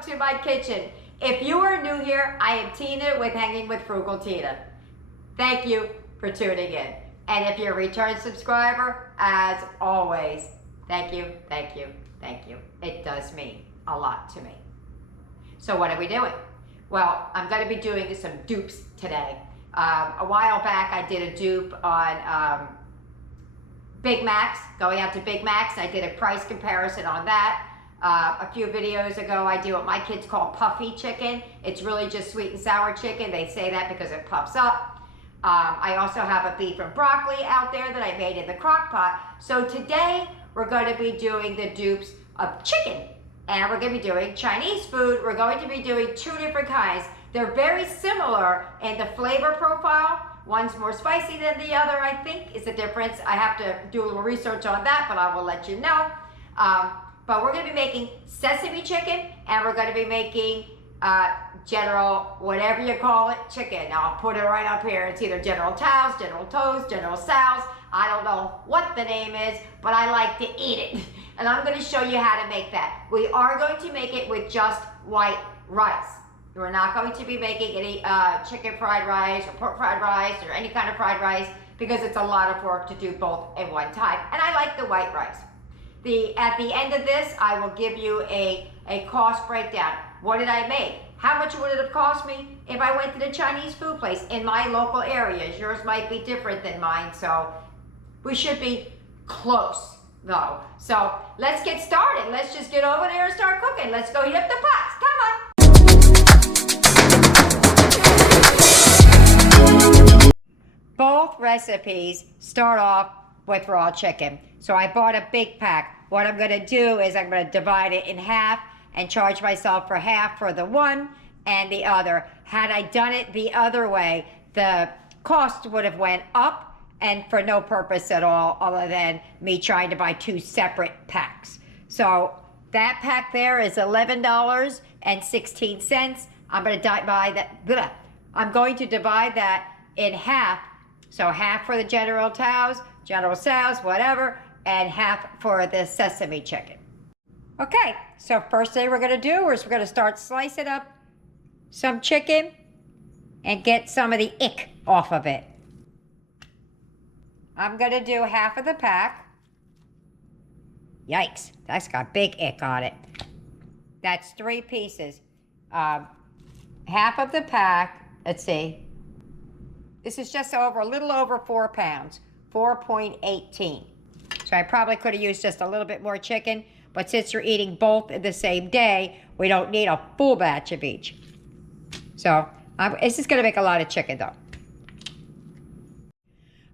welcome to my kitchen. If you are new here, I am Tina with Hanging with Frugal Tina. Thank you for tuning in. And if you're a return subscriber, as always, thank you, thank you, thank you. It does mean a lot to me. So what are we doing? Well, I'm going to be doing some dupes today. A while back, I did a dupe on Big Macs, going out to Big Macs. I did a price comparison on that. A few videos ago, I do what my kids call puffy chicken. It's really just sweet and sour chicken. They say that because it puffs up. I also have a beef and broccoli out there that I made in the crock pot. So today, we're going to be doing the dupes of chicken. And we're going to be doing Chinese food. We're going to be doing two different kinds. They're very similar in the flavor profile. One's more spicy than the other, I think, is the difference. I have to do a little research on that, but I will let you know. But we're going to be making sesame chicken, and we're going to be making General, whatever you call it, chicken. Now, I'll put it right up here. It's either General Tso's, General Tso's, General Tso's. I don't know what the name is, but I like to eat it. And I'm going to show you how to make that. We are going to make it with just white rice. We're not going to be making any chicken fried rice or pork fried rice or any kind of fried rice because it's a lot of work to do both at one time. And I like the white rice. At the end of this, I will give you a cost breakdown. What did I make? How much would it have cost me if I went to the Chinese food place in my local areas? Yours might be different than mine, so we should be close, though. So let's get started. Let's just get over there and start cooking. Let's go heat up the pots. Come on. Both recipes start off with raw chicken. So I bought a big pack. What I'm going to do is I'm going to divide it in half and charge myself for half for the one and the other. Had I done it the other way, the cost would have went up and for no purpose at all other than me trying to buy two separate packs. So that pack there is $11.16. I'm going to divide that. I'm going to divide that in half. So half for the General Tso's, whatever, and half for the sesame chicken. Okay, so first thing we're going to do is we're going to start slicing up some chicken and get some of the ick off of it. I'm going to do half of the pack. Yikes, that's got big ick on it. That's 3 pieces. Half of the pack, let's see. This is just a little over 4 pounds, 4.18. So I probably could have used just a little bit more chicken, but since you're eating both the same day, we don't need a full batch of each. So this is going to make a lot of chicken, though.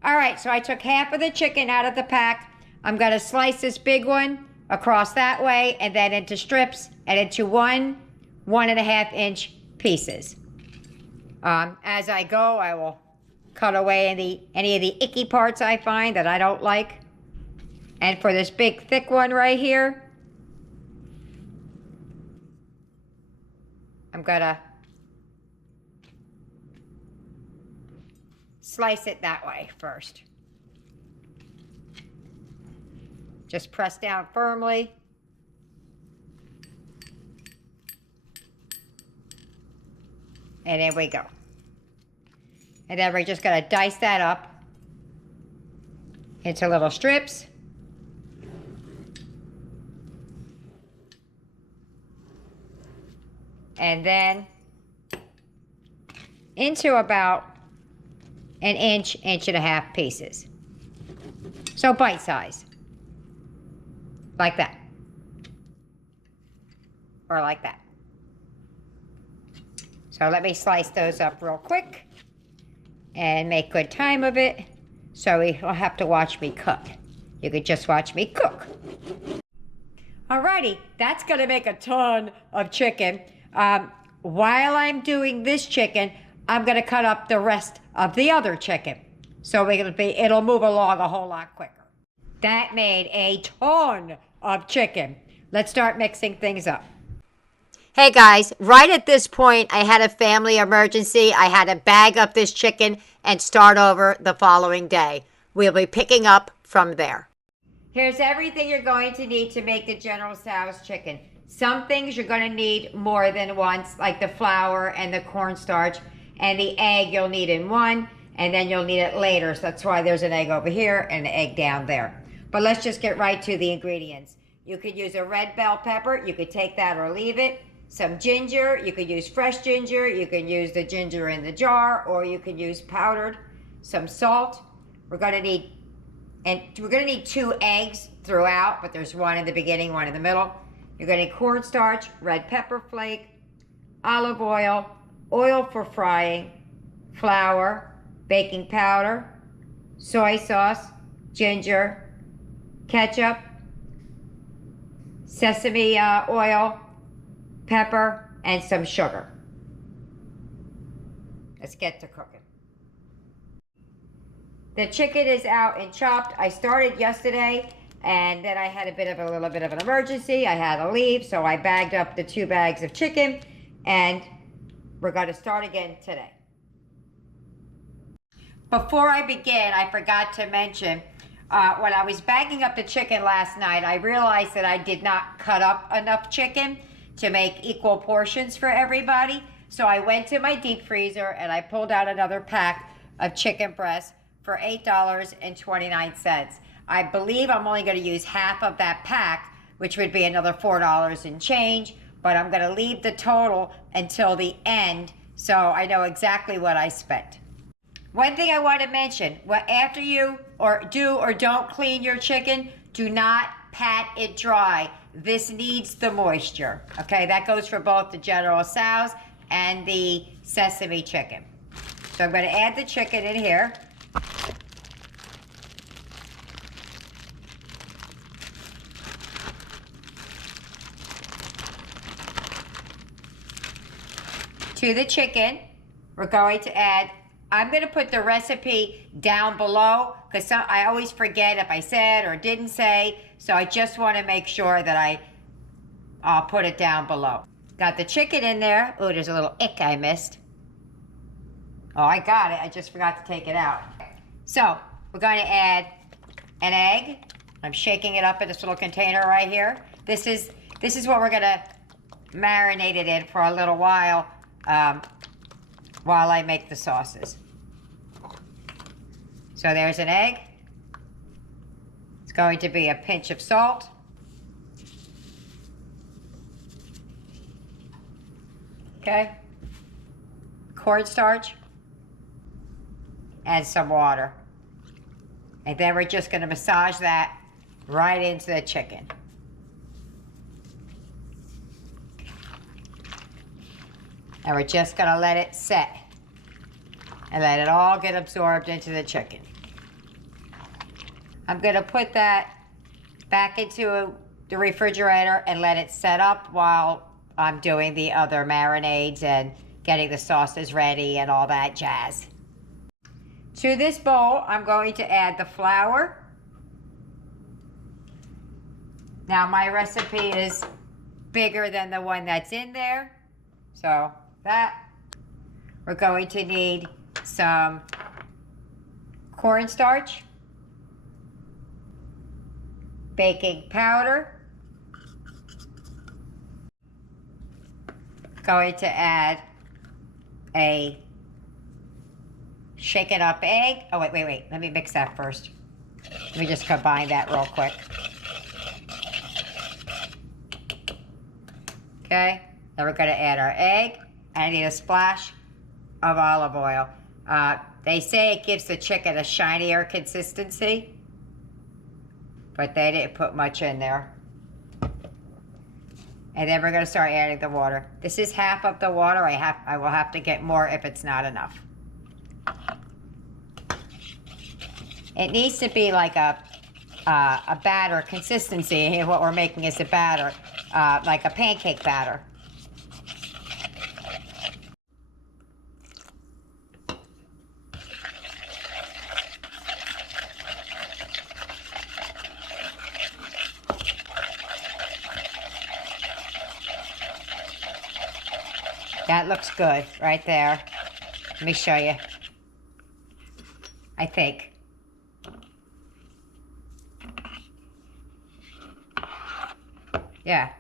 All right, so I took half of the chicken out of the pack. I'm going to slice this big one across that way and then into strips and into 1.5 inch pieces. As I go, I will cut away any of the icky parts I find that I don't like. And for this big thick one right here, I'm gonna slice it that way first. Just press down firmly. And there we go. And then we're just gonna dice that up into little strips. And then into about 1 inch, 1.5 inch pieces. So bite size. Like that. Or like that. So let me slice those up real quick and make good time of it so you don't have to watch me cook. You could just watch me cook. Alrighty, that's gonna make a ton of chicken. While I'm doing this chicken, I'm going to cut up the rest of the other chicken. So it'll move along a whole lot quicker. That made a ton of chicken. Let's start mixing things up. Hey guys, right at this point, I had a family emergency. I had to bag up this chicken and start over the following day. We'll be picking up from there. Here's everything you're going to need to make the General Tso's chicken. Some things you're going to need more than once, like the flour and the cornstarch, and the egg you'll need in one, and then you'll need it later. So that's why there's an egg over here and an egg down there. But let's just get right to the ingredients. You could use a red bell pepper. You could take that or leave it. Some ginger. You could use fresh ginger. You can use the ginger in the jar, or you can use powdered. Some salt. We're going to need 2 eggs throughout, but there's one in the beginning, one in the middle. You're going to need cornstarch, red pepper flake, olive oil, oil for frying, flour, baking powder, soy sauce, ginger, ketchup, sesame oil, pepper, and some sugar. Let's get to cooking. The chicken is out and chopped. I started yesterday, and then I had a little bit of an emergency. I had to leave, so I bagged up the 2 bags of chicken, and we're going to start again today. Before I begin, I forgot to mention, when I was bagging up the chicken last night, I realized that I did not cut up enough chicken to make equal portions for everybody. So I went to my deep freezer and I pulled out another pack of chicken breast for $8.29. I believe I'm only going to use half of that pack, which would be another $4 and change, but I'm going to leave the total until the end so I know exactly what I spent. One thing I want to mention, after you do or don't clean your chicken, do not pat it dry. This needs the moisture, okay? That goes for both the General Tso's and the Sesame chicken. So I'm going to add the chicken in here. To the chicken, we're going to add, I'm going to put the recipe down below because I always forget if I said or didn't say. So I just want to make sure that I'll put it down below. Got the chicken in there. Oh, there's a little ick I missed. Oh, I got it. I just forgot to take it out. So we're going to add an egg. I'm shaking it up in this little container right here. This is what we're going to marinate it in for a little while I make the sauces. So there's an egg. It's going to be a pinch of salt. Okay. Cornstarch. And some water. And then we're just going to massage that right into the chicken. And we're just going to let it set and let it all get absorbed into the chicken. I'm going to put that back into the refrigerator and let it set up while I'm doing the other marinades and getting the sauces ready and all that jazz. To this bowl, I'm going to add the flour. Now my recipe is bigger than the one that's in there, so that. We're going to need some cornstarch, baking powder, going to add a shaken up egg. Oh, wait. Let me mix that first. Let me just combine that real quick. Okay, then we're going to add our egg. I need a splash of olive oil. They say it gives the chicken a shinier consistency, but they didn't put much in there. And then we're going to start adding the water. This is half of the water. I will have to get more if it's not enough. It needs to be like a batter consistency. What we're making is a batter, like a pancake batter. That looks good right there. Let me show you. I think. Yeah.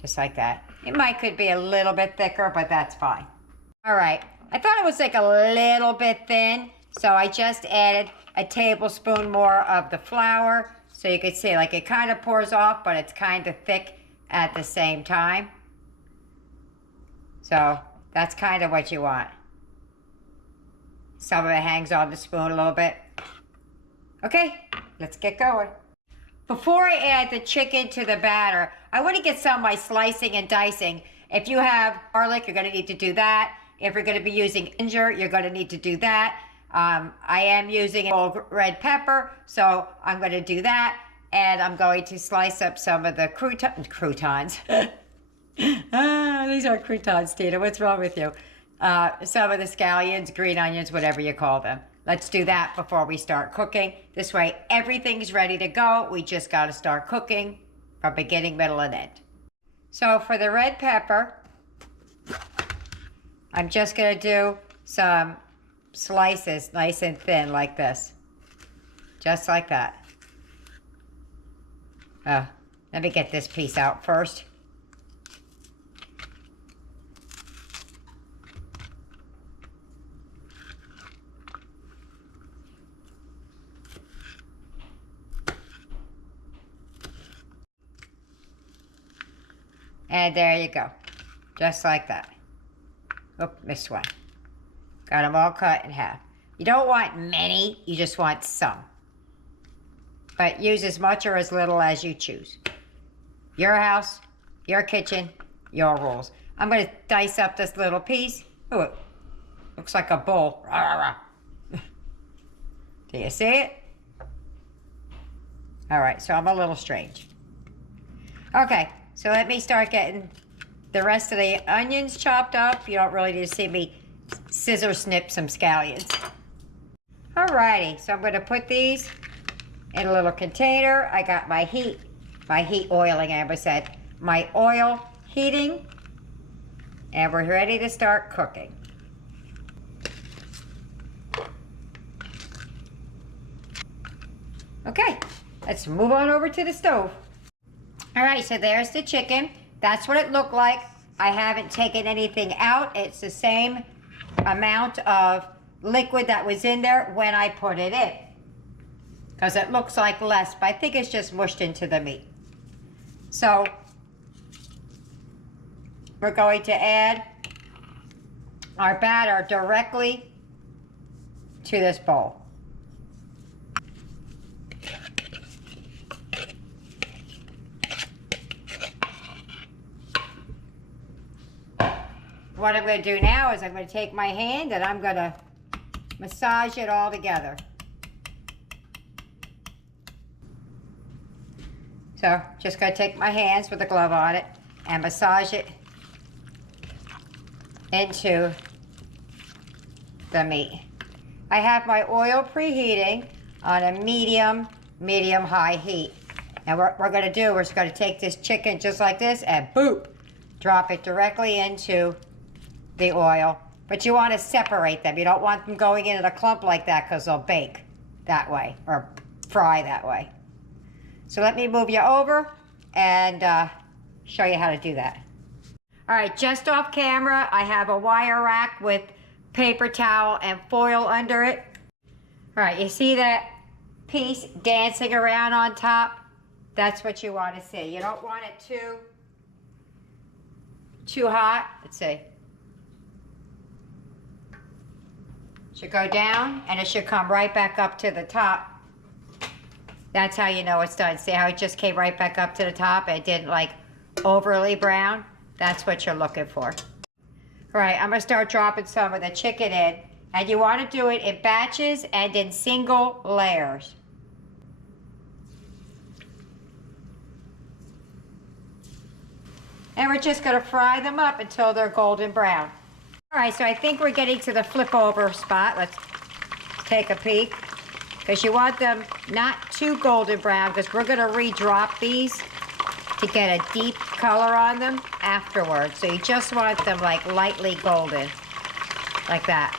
Just like that. It could be a little bit thicker, but that's fine. All right, I thought it was like a little bit thin, so I just added a tablespoon more of the flour. So you could see like it kind of pours off, but it's kind of thick at the same time. So that's kind of what you want. Some of it hangs on the spoon a little bit. Okay, let's get going. Before I add the chicken to the batter, I want to get some of my slicing and dicing. If you have garlic, you're going to need to do that. If you're going to be using ginger, you're going to need to do that. I am using a red pepper, so I'm going to do that. And I'm going to slice up some of the croutons. These are croutons, Tina. What's wrong with you? Some of the scallions, green onions, whatever you call them. Let's do that before we start cooking. This way, everything's ready to go. We just got to start cooking from beginning, middle, and end. So for the red pepper, I'm just going to do some slices nice and thin like this. Just like that. Let me get this piece out first. And there you go. Just like that. Oop, missed one. Got them all cut in half. You don't want many, you just want some. But use as much or as little as you choose. Your house, your kitchen, your rules. I'm going to dice up this little piece. Ooh, it looks like a bowl. Do you see it? All right, so I'm a little strange. Okay, so let me start getting the rest of the onions chopped up. You don't really need to see me scissor snip some scallions. Alrighty, so I'm going to put these in a little container. I got my heat oiling, Amber said. My oil heating, and we're ready to start cooking. Okay, let's move on over to the stove. All right, so there's the chicken. That's what it looked like. I haven't taken anything out. It's the same amount of liquid that was in there when I put it in. Because it looks like less, but I think it's just mushed into the meat. So we're going to add our batter directly to this bowl. What I'm going to do now is I'm going to take my hand and I'm going to massage it all together. So just going to take my hands with a glove on it and massage it into the meat. I have my oil preheating on a medium-high heat. And what we're going to do, we're just going to take this chicken just like this and boop, drop it directly into the oil. But you want to separate them. You don't want them going in a clump like that because they'll bake that way or fry that way. So let me move you over and show you how to do that. All right, just off camera, I have a wire rack with paper towel and foil under it. All right, you see that piece dancing around on top? That's what you want to see. You don't want it too hot. Let's see. Should go down and it should come right back up to the top. That's how you know it's done. See how it just came right back up to the top and it didn't like overly brown? That's what you're looking for. All right, I'm gonna start dropping some of the chicken in, and you want to do it in batches and in single layers. And we're just gonna fry them up until they're golden brown. All right, so I think we're getting to the flip over spot. Let's take a peek. Because you want them not too golden brown, because we're gonna re-drop these to get a deep color on them afterwards. So you just want them like lightly golden, like that.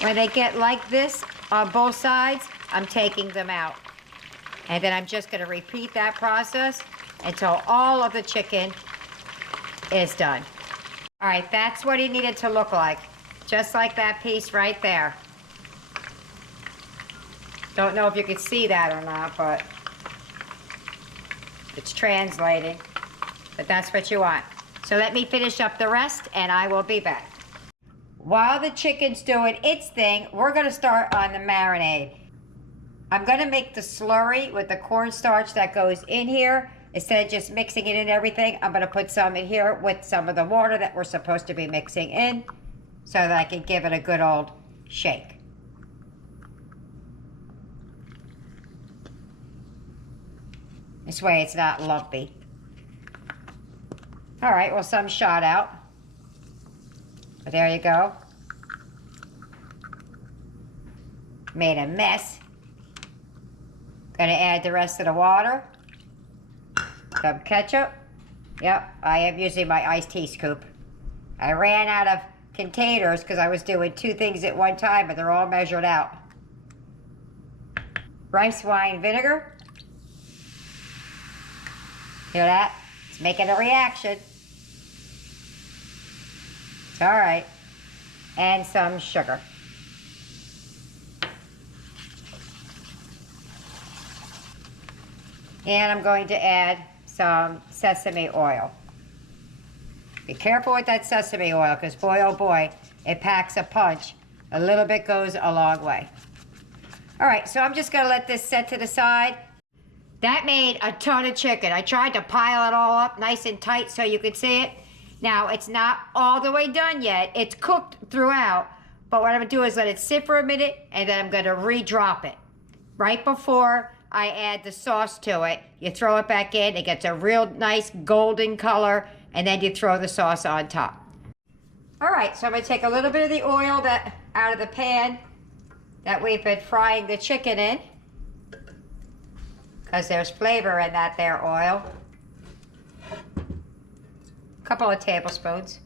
When they get like this on both sides, I'm taking them out. And then I'm just gonna repeat that process until all of the chicken is done. All right, that's what it needed to look like. Just like that piece right there. Don't know if you could see that or not, but it's translating. But that's what you want. So let me finish up the rest and I will be back. While the chicken's doing its thing, we're gonna start on the marinade. I'm gonna make the slurry with the cornstarch that goes in here. Instead of just mixing it in everything, I'm gonna put some in here with some of the water that we're supposed to be mixing in so that I can give it a good old shake. This way it's not lumpy. All right, well, some shot out. But there you go. Made a mess. Gonna add the rest of the water. Some ketchup. Yep, I am using my iced tea scoop. I ran out of containers because I was doing 2 things at one time, but they're all measured out. Rice wine vinegar. Hear that? It's making a reaction. It's all right. And some sugar. And I'm going to add some sesame oil. Be careful with that sesame oil because boy, oh boy, it packs a punch. A little bit goes a long way. All right, so I'm just gonna let this set to the side. That made a ton of chicken. I tried to pile it all up nice and tight so you could see it. Now, it's not all the way done yet. It's cooked throughout, but what I'm gonna do is let it sit for a minute and then I'm gonna re-drop it. Right before I add the sauce to it, you throw it back in, it gets a real nice golden color, and then you throw the sauce on top. All right, so I'm gonna take a little bit of the oil out of the pan that we've been frying the chicken in, because there's flavor in that there oil. A couple of tablespoons.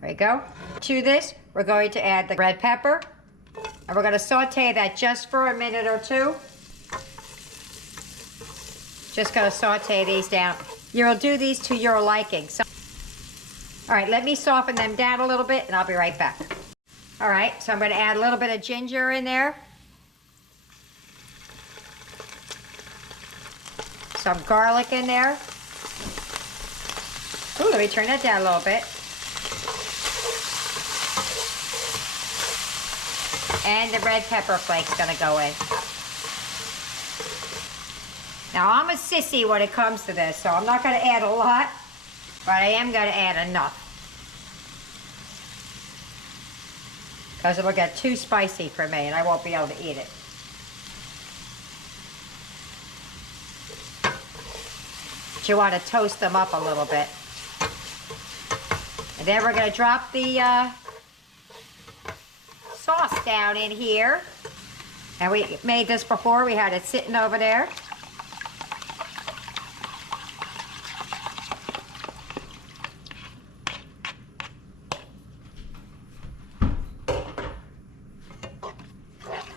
There you go. To this, we're going to add the red pepper. And we're going to saute that just for a minute or 2. Just going to saute these down. You'll do these to your liking. So, all right, let me soften them down a little bit and I'll be right back. All right, so I'm going to add a little bit of ginger in there. Some garlic in there. Ooh, let me turn that down a little bit. And the red pepper flakes gonna go in. Now I'm a sissy when it comes to this, so I'm not gonna add a lot, but I am gonna add enough. Because it'll get too spicy for me and I won't be able to eat it. But you wanna toast them up a little bit. And then we're gonna drop the sauce down in here. And we made this before, we had it sitting over there.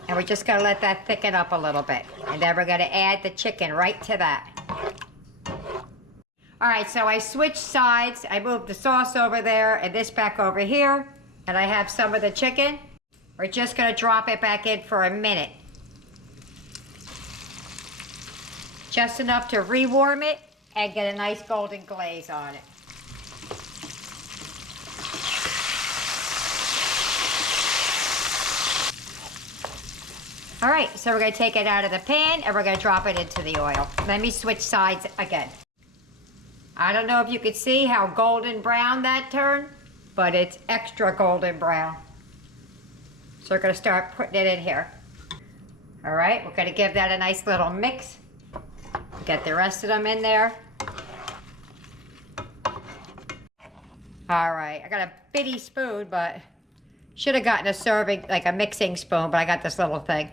And we're just gonna let that thicken up a little bit. And then we're gonna add the chicken right to that. All right, so I switched sides. I moved the sauce over there and this back over here. And I have some of the chicken. We're just gonna drop it back in for a minute. Just enough to rewarm it and get a nice golden glaze on it. All right, so we're gonna take it out of the pan and we're gonna drop it into the oil. Let me switch sides again. I don't know if you could see how golden brown that turned, but it's extra golden brown. So we're gonna start putting it in here. All right, we're gonna give that a nice little mix. Get the rest of them in there. All right, I got a bitty spoon, but should have gotten a serving, like a mixing spoon, but I got this little thing.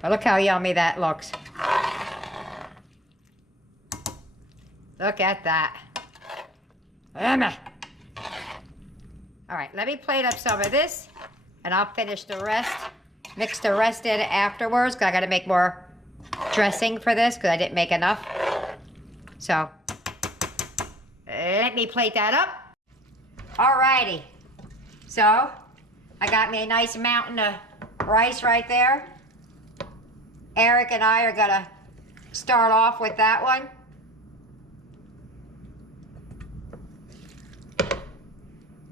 But look how yummy that looks. Look at that. Emma. All right, let me plate up some of this and I'll finish the rest mix the rest in afterwards because I got to make more dressing for this because I didn't make enough. So let me plate that up. Alrighty. So I got me a nice mountain of rice right there. Eric and I are gonna start off with that one.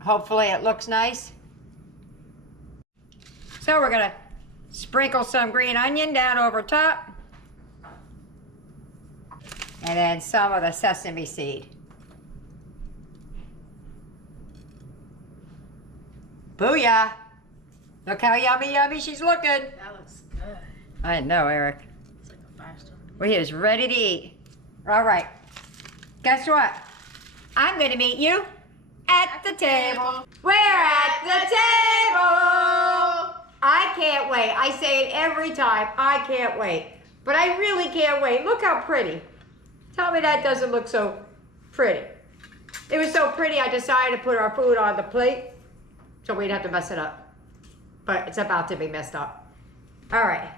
Hopefully it looks nice. So we're gonna sprinkle some green onion down over top. And then some of the sesame seed. Booyah! Look how yummy yummy she's looking. That looks good. I know, Eric. It's like a FASION. Well, he is ready to eat. All right. Guess what? I'm going to meet you at the table. We're at the table. I can't wait. I say it every time. I can't wait. But I really can't wait. Look how pretty. Tell me that doesn't look so pretty. It was so pretty, I decided to put our food on the plate so we'd have to mess it up. But it's about to be messed up. All right.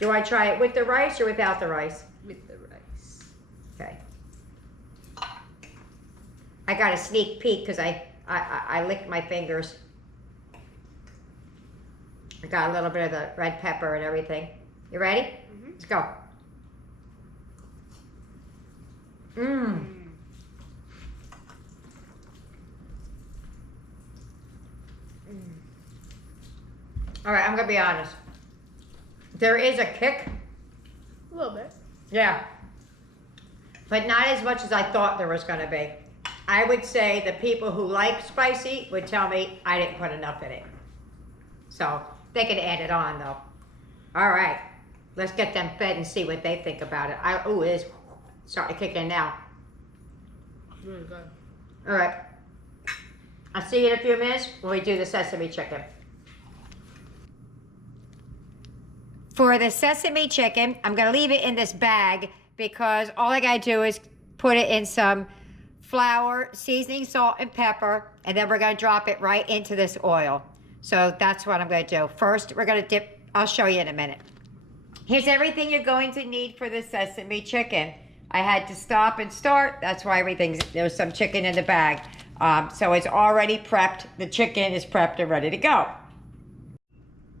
Do I try it with the rice or without the rice? With the rice. Okay. I got a sneak peek because I licked my fingers. I got a little bit of the red pepper and everything. You ready? Mm-hmm. Let's go. Mmm. All right, I'm gonna be honest. There is a kick. A little bit. Yeah. But not as much as I thought there was gonna be. I would say the people who like spicy would tell me I didn't put enough in it. So they can add it on though. All right, let's get them fed and see what they think about it. Oh, it is starting to kick in now. Really good. All right. I'll see you in a few minutes when we do the sesame chicken. For the sesame chicken, I'm gonna leave it in this bag because all I gotta do is put it in some flour, seasoning, salt, and pepper, and then we're gonna drop it right into this oil. So that's what I'm gonna do. First, we're gonna dip, I'll show you in a minute. Here's everything you're going to need for the sesame chicken. I had to stop and start, that's why there's some chicken in the bag. So it's already prepped, the chicken is prepped and ready to go.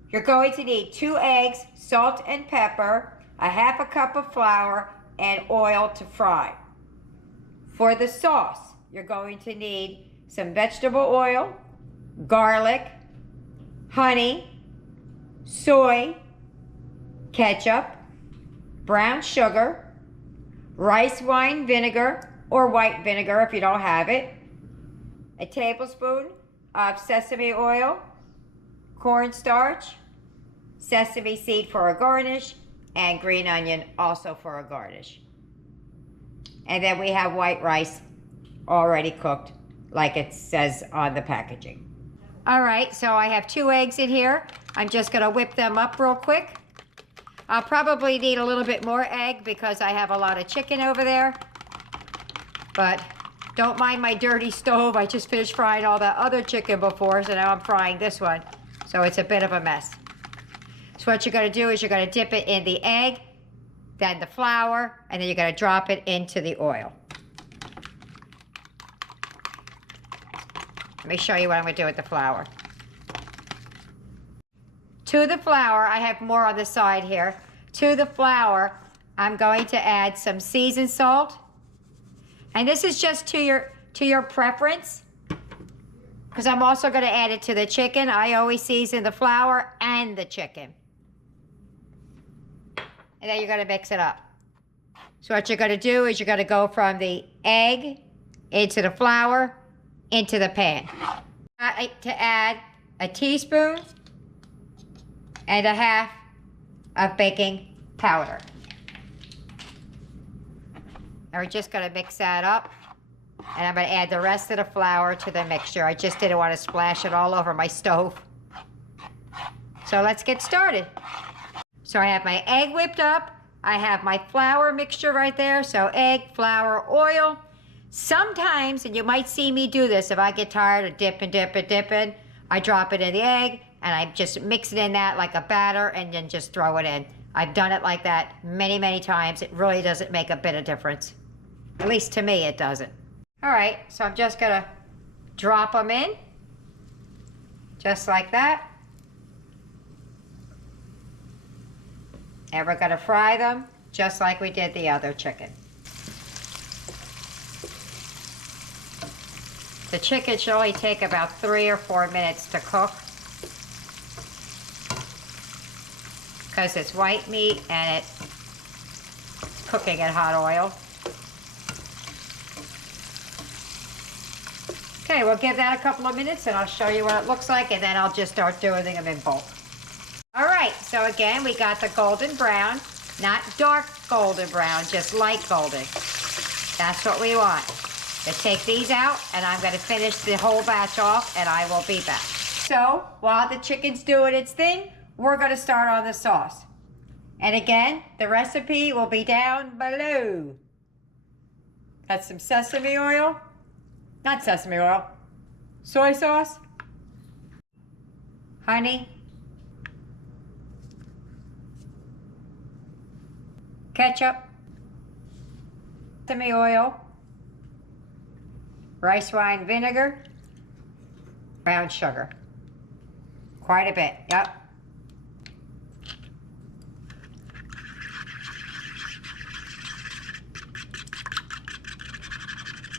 You're going to need 2 eggs, salt and pepper, a half a cup of flour, and oil to fry. For the sauce, you're going to need some vegetable oil, garlic, honey, soy, ketchup, brown sugar, rice wine vinegar or white vinegar if you don't have it, a tablespoon of sesame oil, cornstarch, sesame seed for a garnish, and green onion also for a garnish. And then we have white rice already cooked like it says on the packaging. All right, so I have 2 eggs in here. I'm just gonna whip them up real quick. I'll probably need a little bit more egg because I have a lot of chicken over there. But don't mind my dirty stove. I just finished frying all that other chicken before, so now I'm frying this one. So it's a bit of a mess. So what you're gonna do is you're gonna dip it in the egg, then the flour, and then you're gonna drop it into the oil. Let me show you what I'm gonna do with the flour. To the flour, I have more on the side here. To the flour, I'm going to add some seasoned salt. And this is just to your preference, because I'm also gonna add it to the chicken. I always season the flour and the chicken. And then you're gonna mix it up. So what you're gonna do is you're gonna go from the egg into the flour, into the pan. To add a teaspoon and a half of baking powder. And we're just gonna mix that up. And I'm gonna add the rest of the flour to the mixture. I just didn't want to splash it all over my stove. So let's get started. So I have my egg whipped up. I have my flour mixture right there. So egg, flour, oil. Sometimes, and you might see me do this, if I get tired of dipping, I drop it in the egg, and I just mix it in that like a batter and then just throw it in. I've done it like that many, many times. It really doesn't make a bit of difference. At least to me, it doesn't. All right, so I'm just gonna drop them in, just like that. And we're gonna fry them just like we did the other chicken. The chicken should only take about 3 or 4 minutes to cook because it's white meat and it's cooking in hot oil. Okay, we'll give that a couple of minutes and I'll show you what it looks like, and then I'll just start doing them in bulk. All right, so again, we got the golden brown, not dark golden brown, just light golden. That's what we want. So take these out, and I'm gonna finish the whole batch off, and I will be back. So, while the chicken's doing its thing, we're gonna start on the sauce. And again, the recipe will be down below. Got some sesame oil, not sesame oil, soy sauce, honey, ketchup, sesame oil, rice wine vinegar, brown sugar. Quite a bit, yep.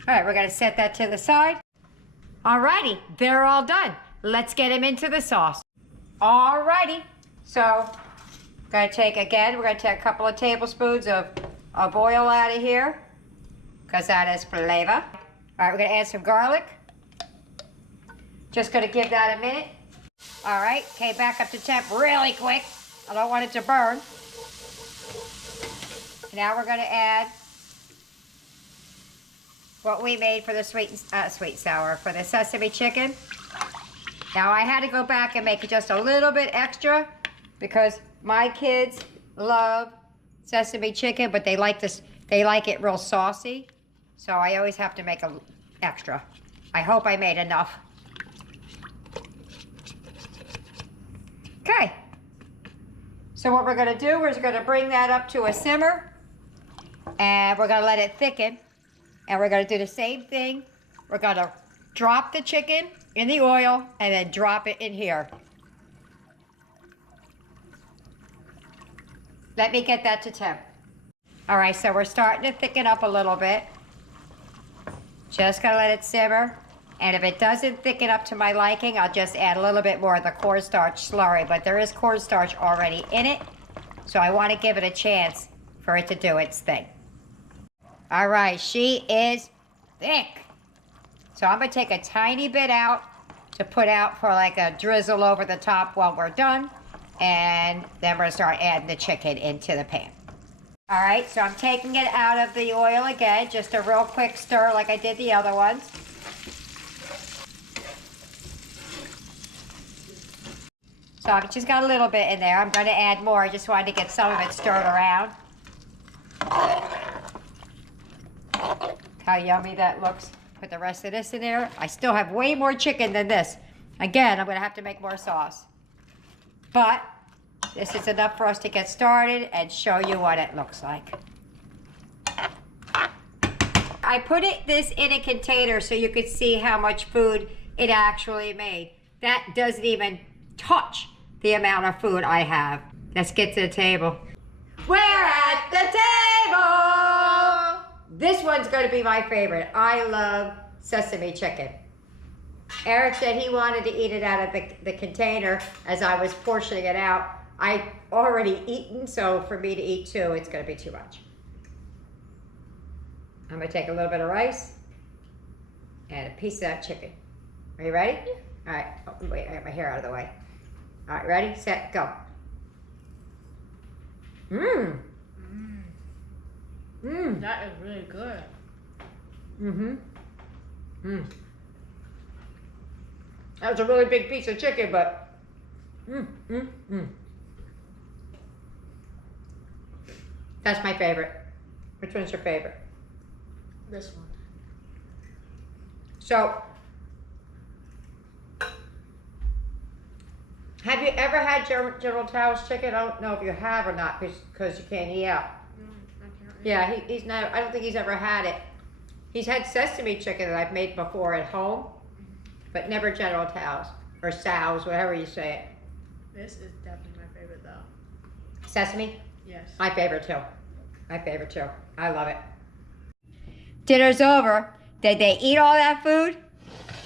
All right, we're gonna set that to the side. Alrighty, they're all done. Let's get them into the sauce. Alrighty, so we're gonna take a couple of tablespoons of oil out of here, because that is flavor. All right, we're gonna add some garlic. Just gonna give that a minute. All right, okay, back up to temp really quick. I don't want it to burn. Now we're gonna add what we made for the sweet and sour, for the sesame chicken. Now I had to go back and make it just a little bit extra because my kids love sesame chicken, but they like it real saucy. So I always have to make a extra. I hope I made enough. Okay. So what we're gonna do, we're gonna bring that up to a simmer and we're gonna let it thicken. And we're gonna do the same thing. We're gonna drop the chicken in the oil and then drop it in here. Let me get that to temp. All right, so we're starting to thicken up a little bit. Just gonna let it simmer. And if it doesn't thicken up to my liking, I'll just add a little bit more of the cornstarch slurry, but there is cornstarch already in it. So I wanna give it a chance for it to do its thing. All right, she is thick. So I'm gonna take a tiny bit out to put out for like a drizzle over the top while we're done. And then we're gonna start adding the chicken into the pan. All right, so I'm taking it out of the oil again, just a real quick stir like I did the other ones. So I've just got a little bit in there. I'm gonna add more. I just wanted to get some of it stirred around. How yummy that looks. Put the rest of this in there. I still have way more chicken than this. Again, I'm gonna have to make more sauce. But this is enough for us to get started and show you what it looks like. I put this in a container so you could see how much food it actually made. That doesn't even touch the amount of food I have. Let's get to the table. We're at the table! This one's gonna be my favorite. I love sesame chicken. Eric said he wanted to eat it out of the container as I was portioning it out. I already eaten, so for me to eat two, it's gonna be too much. I'm gonna take a little bit of rice and a piece of that chicken. Are you ready? All right, oh, wait, I got my hair out of the way. All right, ready, set, go. Mmm. Mmm. That is really good. Mm-hmm. Mmm. That was a really big piece of chicken, but That's my favorite. Which one's your favorite? This one. So, Have you ever had General Tso's chicken? I don't know if you have or not, because you can't eat out. No, I can't. Yeah, he's never. I don't think he's ever had it. He's had sesame chicken that I've made before at home, but never General Tso's or Tso's, whatever you say it. This is definitely my favorite though. Sesame, Yes. my favorite too. My favorite too. I love it. Dinner's over. Did they eat all that food?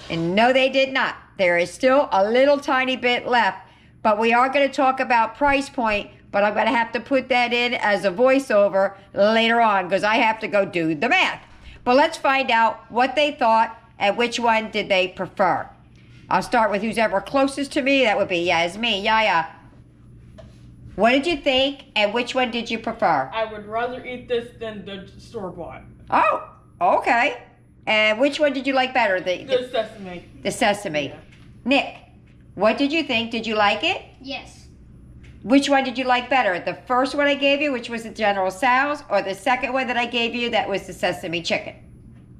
And no, they did not. There is still a little tiny bit left, but we are going to talk about price point, but I'm going to have to put that in as a voiceover later on because I have to go do the math. But let's find out what they thought and which one did they prefer. I'll start with who's ever closest to me. That would be Yasmin. Yaya. What did you think and which one did you prefer? I would rather eat this than the store-bought. Oh, okay. And which one did you like better? The sesame. The sesame. Yeah. Nick, what did you think? Did you like it? Yes. Which one did you like better? The first one I gave you, which was the General Tso's, or the second one that I gave you that was the sesame chicken?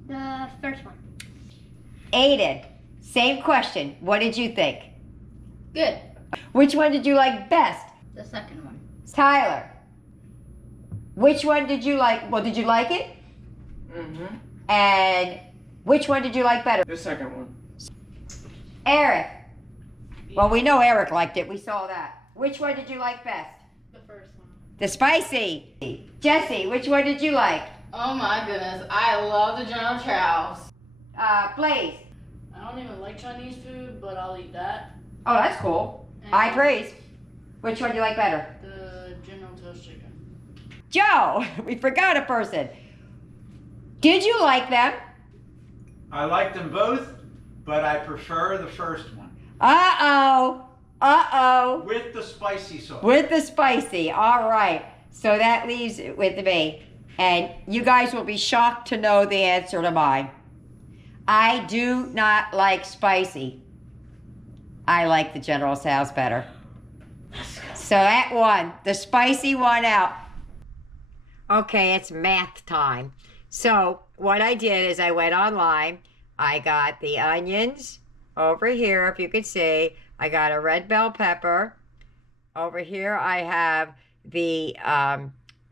The first one. Aiden, same question. What did you think? Good. Which one did you like best? The second one. Tyler, which one did you like? Well, did you like it? Mm-hmm. And which one did you like better? The second one. Eric. Well, we know Eric liked it. We saw that. Which one did you like best? The first one. The spicy. Jesse, which one did you like? Oh my goodness, I love the General Tso's. Blaze. I don't even like Chinese food, but I'll eat that. Oh, that's cool. High praise. Which one do you like better? The General Tso's chicken. Joe, we forgot a person. Did you like them? I like them both, but I prefer the first one. Uh-oh. Uh-oh. With the spicy sauce. With the spicy. All right. So that leaves it with me. And you guys will be shocked to know the answer to mine. I do not like spicy. I like the General Tso's better. So that one, the spicy one out. Okay, it's math time. So what I did is I went online. I got the onions over here, if you could see. I got a red bell pepper. Over here I have the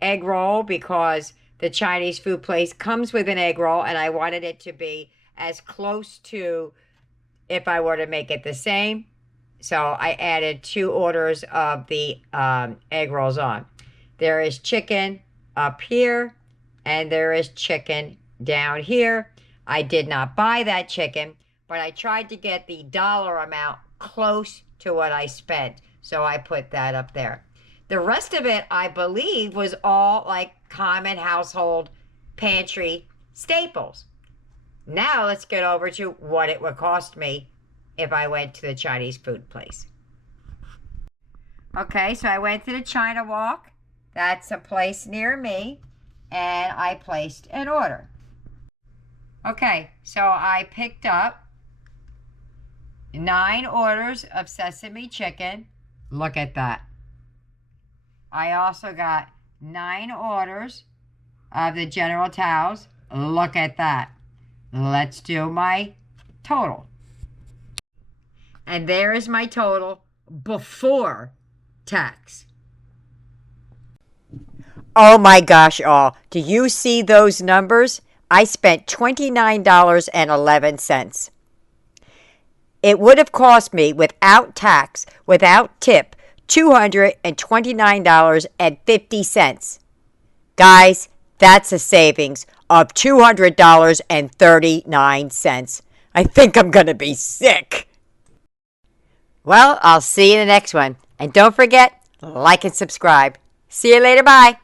egg roll because the Chinese food place comes with an egg roll and I wanted it to be as close to if I were to make it the same. So I added 2 orders of the egg rolls on. There is chicken up here and there is chicken down here. I did not buy that chicken, but I tried to get the dollar amount close to what I spent. So I put that up there. The rest of it, I believe, was all like common household pantry staples. Now let's get over to what it would cost me if I went to the Chinese food place. Okay, so I went to the China Walk. That's a place near me. And I placed an order. Okay, so I picked up 9 orders of sesame chicken. Look at that. I also got 9 orders of the General Tso's. Look at that. Let's do my total. And there is my total before tax. Oh my gosh, all. Do you see those numbers? I spent $29.11. It would have cost me, without tax, without tip, $229.50. Guys, that's a savings of $200.39. I think I'm going to be sick. Well, I'll see you in the next one. And don't forget, like and subscribe. See you later. Bye.